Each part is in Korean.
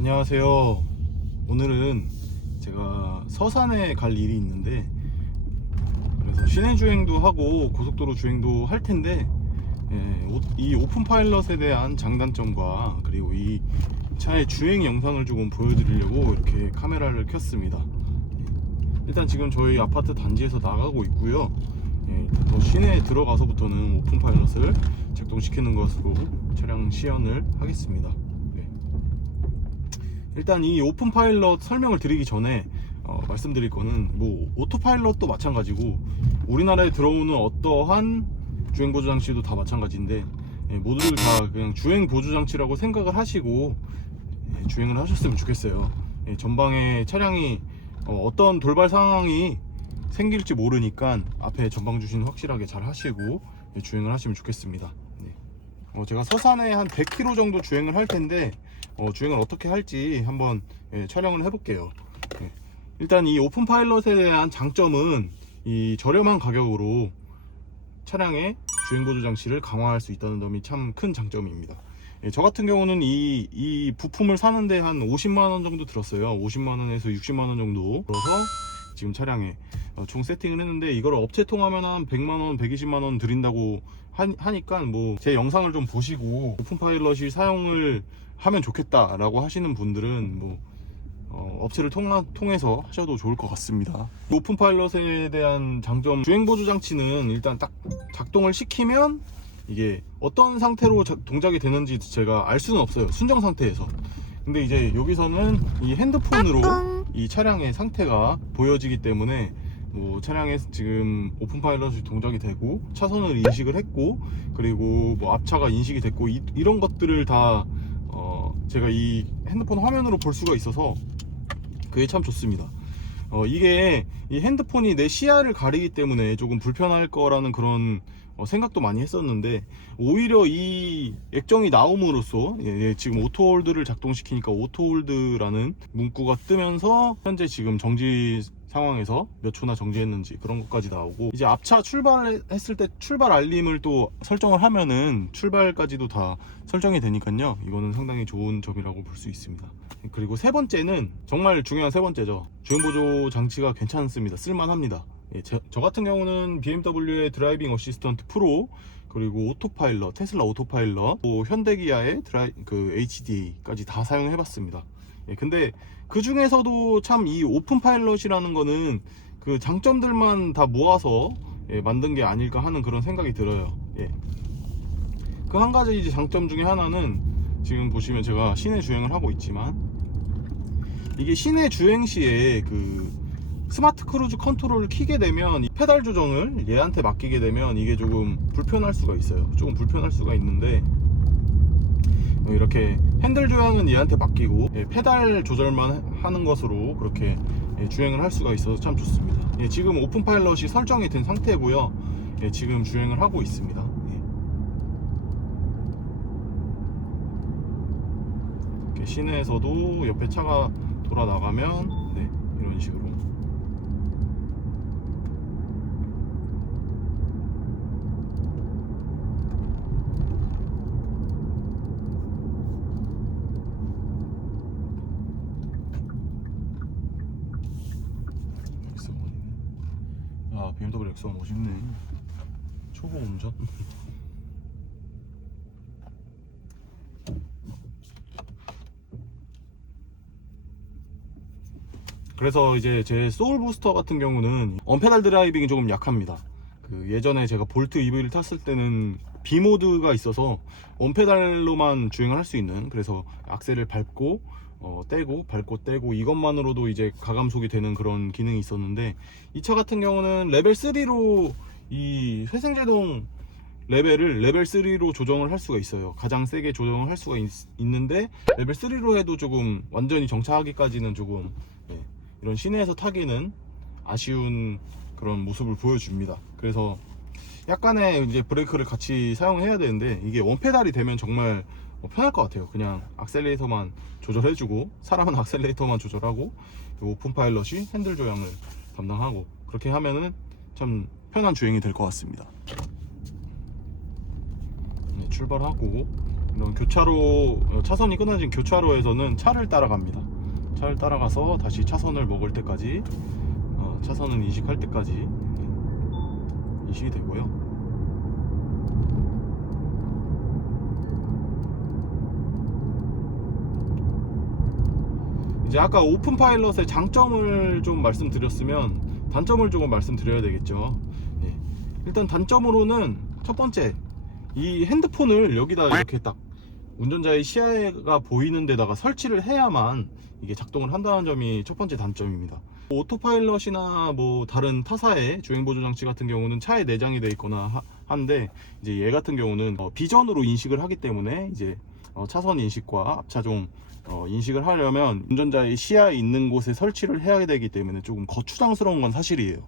안녕하세요. 오늘은 제가 서산에 갈 일이 있는데, 그래서 시내 주행도 하고 고속도로 주행도 할 텐데, 이 오픈 파일럿에 대한 장단점과 그리고 이 차의 주행 영상을 조금 보여드리려고 이렇게 카메라를 켰습니다. 일단 지금 저희 아파트 단지에서 나가고 있고요. 또 시내에 들어가서부터는 오픈 파일럿을 작동시키는 것으로 차량 시연을 하겠습니다. 일단 이 오픈 파일럿 설명을 드리기 전에 말씀드릴 거는, 뭐 오토 파일럿도 마찬가지고 우리나라에 들어오는 어떠한 주행 보조 장치도 다 마찬가지인데, 모두들 다 그냥 주행 보조 장치라고 생각을 하시고 주행을 하셨으면 좋겠어요. 전방에 차량이 어떤 돌발 상황이 생길지 모르니까 앞에 전방 주신 확실하게 잘 하시고 주행을 하시면 좋겠습니다. 제가 서산에 한 100km 정도 주행을 할 텐데, 주행을 어떻게 할지 한번 촬영을 해볼게요. 일단 이 오픈 파일럿에 대한 장점은 이 저렴한 가격으로 차량의 주행 보조 장치를 강화할 수 있다는 점이 참 큰 장점입니다. 저 같은 경우는 이 부품을 사는데 한 50만원 정도 들었어요. 50만원에서 60만원 정도 들어서 지금 차량에 총 세팅을 했는데, 이걸 업체 통하면 한 100만원, 120만원 드린다고 하니까 뭐 제 영상을 좀 보시고 오픈 파일럿이 사용을 하면 좋겠다 라고 하시는 분들은 뭐 업체를 통해서 하셔도 좋을 것 같습니다. 오픈 파일럿에 대한 장점, 주행 보조 장치는 일단 딱 작동을 시키면 이게 어떤 상태로 동작이 되는지 제가 알 수는 없어요, 순정 상태에서. 근데 이제 여기서는 이 핸드폰으로 이 차량의 상태가 보여지기 때문에, 뭐 차량에 지금 오픈 파일럿이 동작이 되고 차선을 인식을 했고, 그리고 뭐 앞차가 인식이 됐고, 이런 것들을 다 제가 이 핸드폰 화면으로 볼 수가 있어서 그게 참 좋습니다. 이게 이 핸드폰이 내 시야를 가리기 때문에 조금 불편할 거라는 그런 생각도 많이 했었는데, 오히려 이 액정이 나옴으로써 지금 오토홀드를 작동시키니까 오토홀드라는 문구가 뜨면서 현재 지금 정지 상황에서 몇 초나 정지했는지 그런 것까지 나오고, 이제 앞차 출발했을 때 출발 알림을 또 설정을 하면은 출발까지도 다 설정이 되니까요, 이거는 상당히 좋은 점이라고 볼 수 있습니다. 그리고 세 번째는 정말 중요한 세 번째죠. 주행 보조 장치가 괜찮습니다. 쓸만합니다. 저 같은 경우는 BMW의 드라이빙 어시스턴트 프로, 그리고 오토파일럿, 테슬라 오토파일럿, 또 현대기아의 HD까지 다 사용해 봤습니다. 근데 그 중에서도 참 이 오픈 파일럿이라는 거는 그 장점들만 다 모아서 만든 게 아닐까 하는 그런 생각이 들어요. 그 한 가지 이제 장점 중에 하나는, 지금 보시면 제가 시내 주행을 하고 있지만, 이게 시내 주행 시에 그 스마트 크루즈 컨트롤을 켜게 되면 이 페달 조정을 얘한테 맡기게 되면 이게 조금 불편할 수가 있어요. 조금 불편할 수가 있는데, 이렇게 핸들 조향은 얘한테 맡기고 페달 조절만 하는 것으로 그렇게 주행을 할 수가 있어서 참 좋습니다. 지금 오픈 파일럿이 설정이 된 상태고요. 지금 주행을 하고 있습니다. 시내에서도 옆에 차가 돌아 나가면 이런 식으로 BMW X1 멋있네. 초보 운전. 그래서 이제 제 소울 부스터 같은 경우는 언페달 드라이빙이 조금 약합니다. 그 예전에 제가 볼트 EV를 탔을 때는 B 모드가 있어서 언페달로만 주행을 할 수 있는, 그래서 악셀을 밟고 떼고 밟고 떼고 이것만으로도 이제 가감속이 되는 그런 기능이 있었는데, 이 차 같은 경우는 레벨 3로 이 회생제동 레벨을 레벨 3로 조정을 할 수가 있어요. 가장 세게 조정을 할 수가 있는데, 레벨 3로 해도 조금 완전히 정차하기까지는 조금 이런 시내에서 타기는 아쉬운 그런 모습을 보여줍니다. 그래서 약간의 이제 브레이크를 같이 사용해야 되는데, 이게 원페달이 되면 정말 편할 것 같아요. 그냥 악셀레이터만 조절해주고, 사람은 악셀레이터만 조절하고, 오픈 파일럿이 핸들 조향을 담당하고, 그렇게 하면은 참 편한 주행이 될 것 같습니다. 출발하고 이런 교차로, 차선이 끊어진 교차로에서는 차를 따라갑니다. 차를 따라가서 다시 차선을 먹을 때까지, 차선을 인식할 때까지 인식이 되고요. 이제 아까 오픈 파일럿의 장점을 좀 말씀드렸으면 단점을 조금 말씀드려야 되겠죠. 예. 일단 단점으로는 첫 번째, 이 핸드폰을 여기다 이렇게 딱 운전자의 시야가 보이는 데다가 설치를 해야만 이게 작동을 한다는 점이 첫 번째 단점입니다. 오토파일럿이나 뭐 다른 타사의 주행보조 장치 같은 경우는 차에 내장이 되어 있거나 한데, 이제 얘 같은 경우는 비전으로 인식을 하기 때문에 이제 차선 인식과 앞차종 인식을 하려면 운전자의 시야에 있는 곳에 설치를 해야 되기 때문에 조금 거추장스러운 건 사실이에요.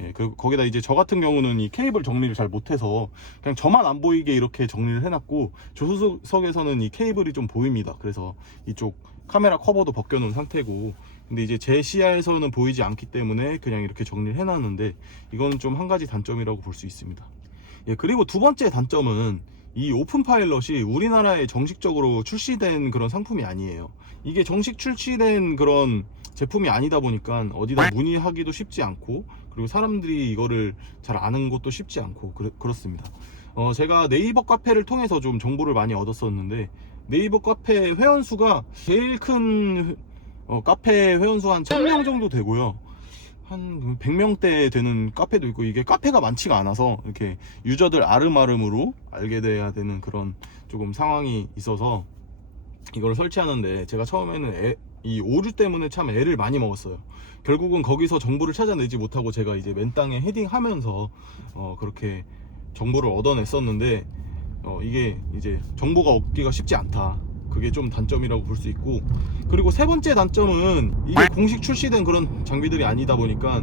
예, 거기다 이제 저 같은 경우는 이 케이블 정리를 잘 못해서 그냥 저만 안 보이게 이렇게 정리를 해놨고, 조수석에서는 이 케이블이 좀 보입니다. 그래서 이쪽 카메라 커버도 벗겨놓은 상태고, 근데 이제 제 시야에서는 보이지 않기 때문에 그냥 이렇게 정리를 해놨는데, 이거는 좀 한 가지 단점이라고 볼 수 있습니다. 예, 그리고 두 번째 단점은 이 오픈 파일럿이 우리나라에 정식적으로 출시된 그런 상품이 아니에요. 이게 정식 출시된 그런 제품이 아니다 보니까 어디다 문의하기도 쉽지 않고, 그리고 사람들이 이거를 잘 아는 것도 쉽지 않고 그렇습니다. 제가 네이버 카페를 통해서 좀 정보를 많이 얻었었는데, 네이버 카페 회원수가 제일 큰 카페 회원수 한 1000명 정도 되고요. 한 100명대 되는 카페도 있고, 이게 카페가 많지가 않아서 이렇게 유저들 아름아름으로 알게 돼야 되는 그런 조금 상황이 있어서 이걸 설치하는데 제가 처음에는 이 오류 때문에 참 애를 많이 먹었어요. 결국은 거기서 정보를 찾아내지 못하고 제가 이제 맨땅에 헤딩하면서 그렇게 정보를 얻어냈었는데, 이게 이제 정보가 얻기가 쉽지 않다. 그게 좀 단점이라고 볼 수 있고, 그리고 세 번째 단점은 이게 공식 출시된 그런 장비들이 아니다 보니까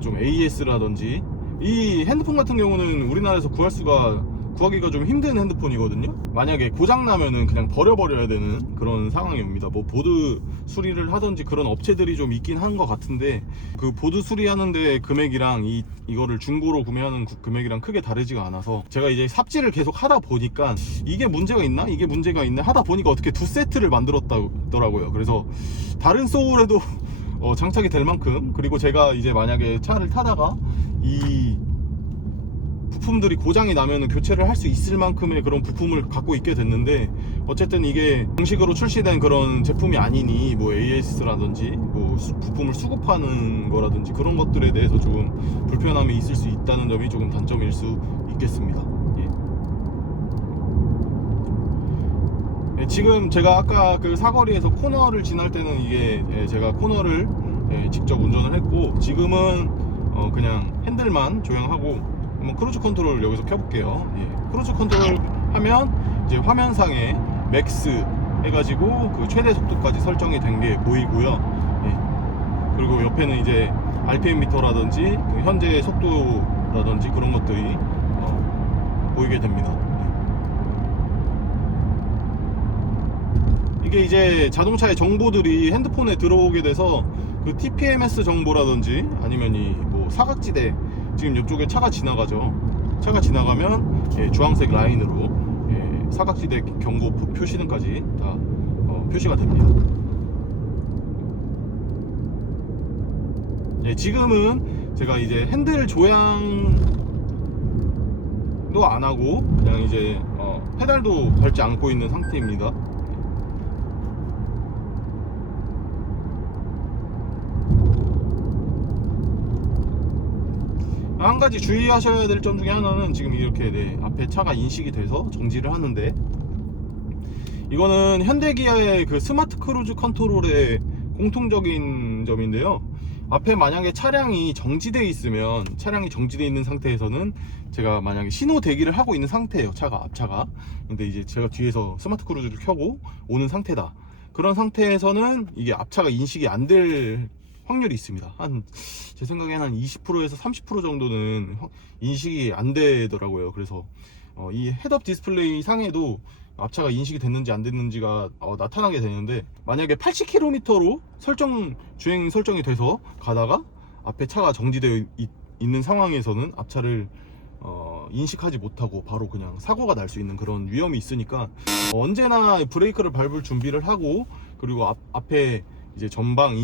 좀 AS라든지, 이 핸드폰 같은 경우는 우리나라에서 구하기가 좀 힘든 핸드폰이거든요. 만약에 고장나면은 그냥 버려버려야 되는 그런 상황이 옵니다. 뭐 보드 수리를 하든지 그런 업체들이 좀 있긴 한 것 같은데, 그 보드 수리하는데 금액이랑 이거를 중고로 구매하는 금액이랑 크게 다르지가 않아서, 제가 이제 삽질을 계속 하다 보니까 이게 문제가 있나? 이게 문제가 있나? 하다 보니까 어떻게 두 세트를 만들었더라고요. 그래서 다른 소울에도 장착이 될 만큼, 그리고 제가 이제 만약에 차를 타다가 이 부품들이 고장이 나면 교체를 할 수 있을 만큼의 그런 부품을 갖고 있게 됐는데, 어쨌든 이게 정식으로 출시된 그런 제품이 아니니 뭐 AS라든지 뭐 부품을 수급하는 거라든지 그런 것들에 대해서 조금 불편함이 있을 수 있다는 점이 조금 단점일 수 있겠습니다. 예. 지금 제가 아까 그 사거리에서 코너를 지날 때는 이게 제가 코너를 직접 운전을 했고, 지금은 그냥 핸들만 조향하고 한번 크루즈 컨트롤 여기서 켜볼게요. 예. 크루즈 컨트롤 하면 이제 화면상에 맥스 해가지고 그 최대 속도까지 설정이 된 게 보이고요. 예. 그리고 옆에는 이제 RPM 미터라든지 그 현재 속도라든지 그런 것들이 보이게 됩니다. 예. 이게 이제 자동차의 정보들이 핸드폰에 들어오게 돼서 그 TPMS 정보라든지 아니면 이 뭐 사각지대, 지금 이쪽에 차가 지나가죠. 차가 지나가면 주황색 라인으로 사각지대 경고 표시등까지 다 표시가 됩니다. 지금은 제가 이제 핸들 조향도 안 하고 그냥 이제 페달도 밟지 않고 있는 상태입니다. 한 가지 주의하셔야 될 점 중에 하나는, 지금 이렇게 앞에 차가 인식이 돼서 정지를 하는데, 이거는 현대기아의 그 스마트 크루즈 컨트롤의 공통적인 점인데요. 앞에 만약에 차량이 정지되어 있으면, 차량이 정지되어 있는 상태에서는 제가 만약에 신호 대기를 하고 있는 상태예요, 앞차가. 근데 이제 제가 뒤에서 스마트 크루즈를 켜고 오는 상태다. 그런 상태에서는 이게 앞차가 인식이 안 될 확률이 있습니다. 제 생각에는 한 20%에서 30% 정도는 인식이 안 되더라고요. 그래서 이 헤드업 디스플레이 상에도 앞차가 인식이 됐는지 안 됐는지가 나타나게 되는데, 만약에 80km로 주행 설정이 돼서 가다가 앞에 차가 정지되어 있는 상황에서는 앞차를 인식하지 못하고 바로 그냥 사고가 날 수 있는 그런 위험이 있으니까 언제나 브레이크를 밟을 준비를 하고, 그리고 앞에 이제 전방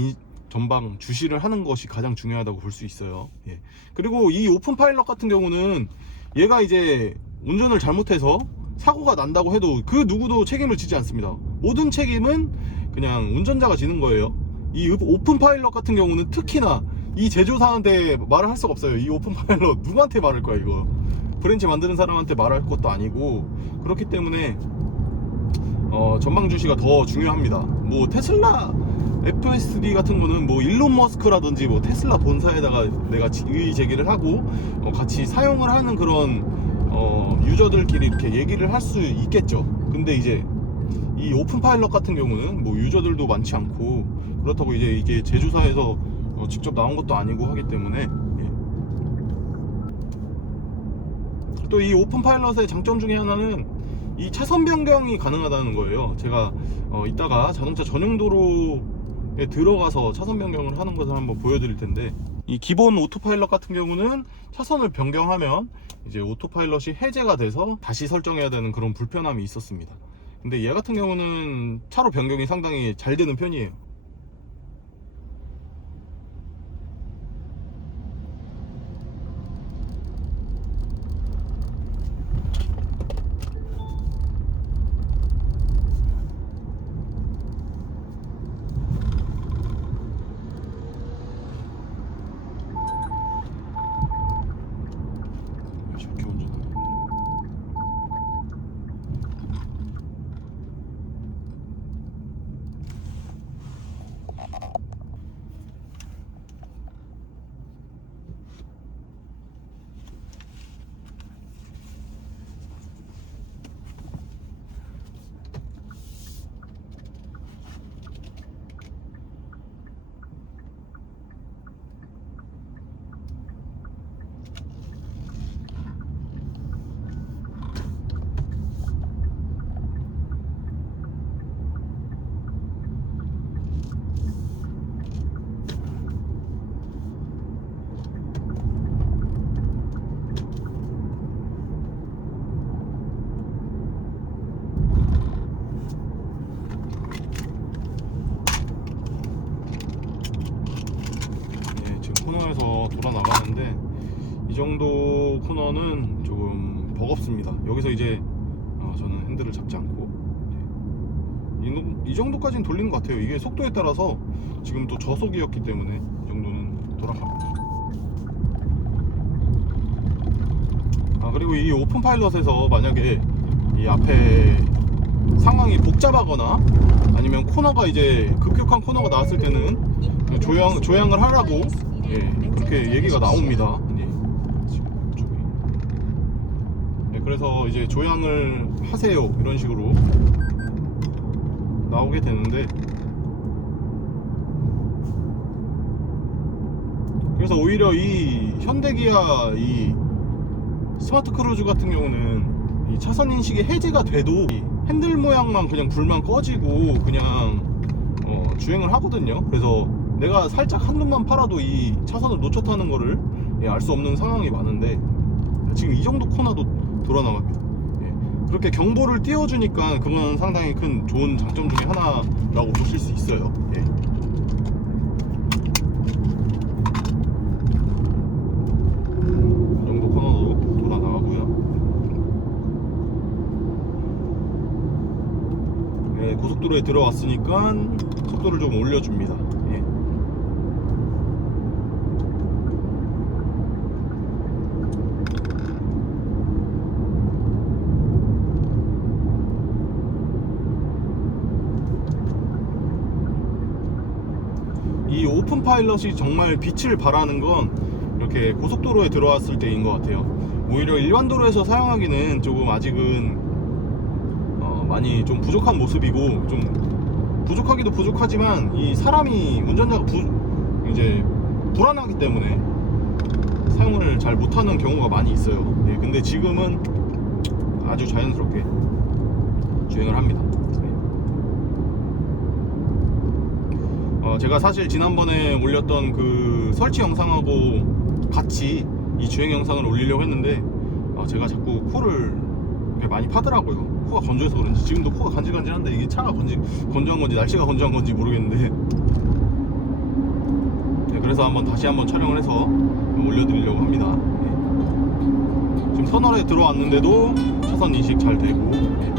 주시를 하는 것이 가장 중요하다고 볼 수 있어요. 예. 그리고 이 오픈 파일럿 같은 경우는 얘가 이제 운전을 잘못해서 사고가 난다고 해도 그 누구도 책임을 지지 않습니다. 모든 책임은 그냥 운전자가 지는 거예요. 이 오픈 파일럿 같은 경우는 특히나 이 제조사한테 말을 할 수가 없어요. 이 오픈 파일럿 누구한테 말할 거야 이거. 브랜치 만드는 사람한테 말할 것도 아니고. 그렇기 때문에 전방 주시가 더 중요합니다. 뭐 테슬라 FSD 같은 거는 뭐 일론 머스크라든지 뭐 테슬라 본사에다가 내가 이의 제기를 하고 같이 사용을 하는 그런 유저들끼리 이렇게 얘기를 할 수 있겠죠. 근데 이제 이 오픈 파일럿 같은 경우는 뭐 유저들도 많지 않고, 그렇다고 이제 이게 제조사에서 직접 나온 것도 아니고 하기 때문에, 또 이 오픈 파일럿의 장점 중에 하나는 이 차선 변경이 가능하다는 거예요. 제가 이따가 자동차 전용 도로에 들어가서 차선 변경을 하는 것을 한번 보여드릴 텐데, 이 기본 오토파일럿 같은 경우는 차선을 변경하면 이제 오토파일럿이 해제가 돼서 다시 설정해야 되는 그런 불편함이 있었습니다. 근데 얘 같은 경우는 차로 변경이 상당히 잘 되는 편이에요. 저렇게 운전하네. 코너에서 돌아 나가는데, 이 정도 코너는 조금 버겁습니다. 여기서 이제 저는 핸들을 잡지 않고 이 정도까지는 돌리는 것 같아요. 이게 속도에 따라서 지금 또 저속이었기 때문에 이 정도는 돌아갑니다. 그리고 이 오픈 파일럿에서 만약에 이 앞에 상황이 복잡하거나 아니면 코너가 이제 급격한 코너가 나왔을 때는 조향을 하라고 그렇게 얘기가 나옵니다. 그래서 이제 조향을 하세요 이런 식으로 나오게 되는데, 그래서 오히려 이 현대기아 이 스마트 크루즈 같은 경우는 이 차선 인식이 해제가 돼도 핸들 모양만 그냥 불만 꺼지고 그냥 주행을 하거든요. 그래서 내가 살짝 한눈만 팔아도 이 차선을 놓쳤다는 거를 알 수 없는 상황이 많은데, 지금 이 정도 코너도 돌아 나갑니다. 그렇게 경보를 띄워주니까 그건 상당히 큰 좋은 장점 중에 하나라고 보실 수 있어요. 이 정도 코너도 돌아 나가고요. 고속도로에 들어왔으니까 속도를 좀 올려줍니다. 이 오픈 파일럿이 정말 빛을 발하는 건 이렇게 고속도로에 들어왔을 때인 것 같아요. 오히려 일반 도로에서 사용하기는 조금 아직은 많이 좀 부족한 모습이고, 좀 부족하기도 부족하지만 이 사람이 운전자가 이제 불안하기 때문에 사용을 잘 못하는 경우가 많이 있어요. 근데 지금은 아주 자연스럽게 주행을 합니다. 제가 사실 지난번에 올렸던 그 설치 영상하고 같이 이 주행 영상을 올리려고 했는데 제가 자꾸 코를 이렇게 많이 파더라고요. 코가 건조해서 그런지. 지금도 코가 간질간질한데 이게 차가 건조한 건지 날씨가 건조한 건지 모르겠는데, 네, 그래서 다시 한번 촬영을 해서 올려드리려고 합니다. 네. 지금 터널에 들어왔는데도 차선 인식 잘 되고, 네.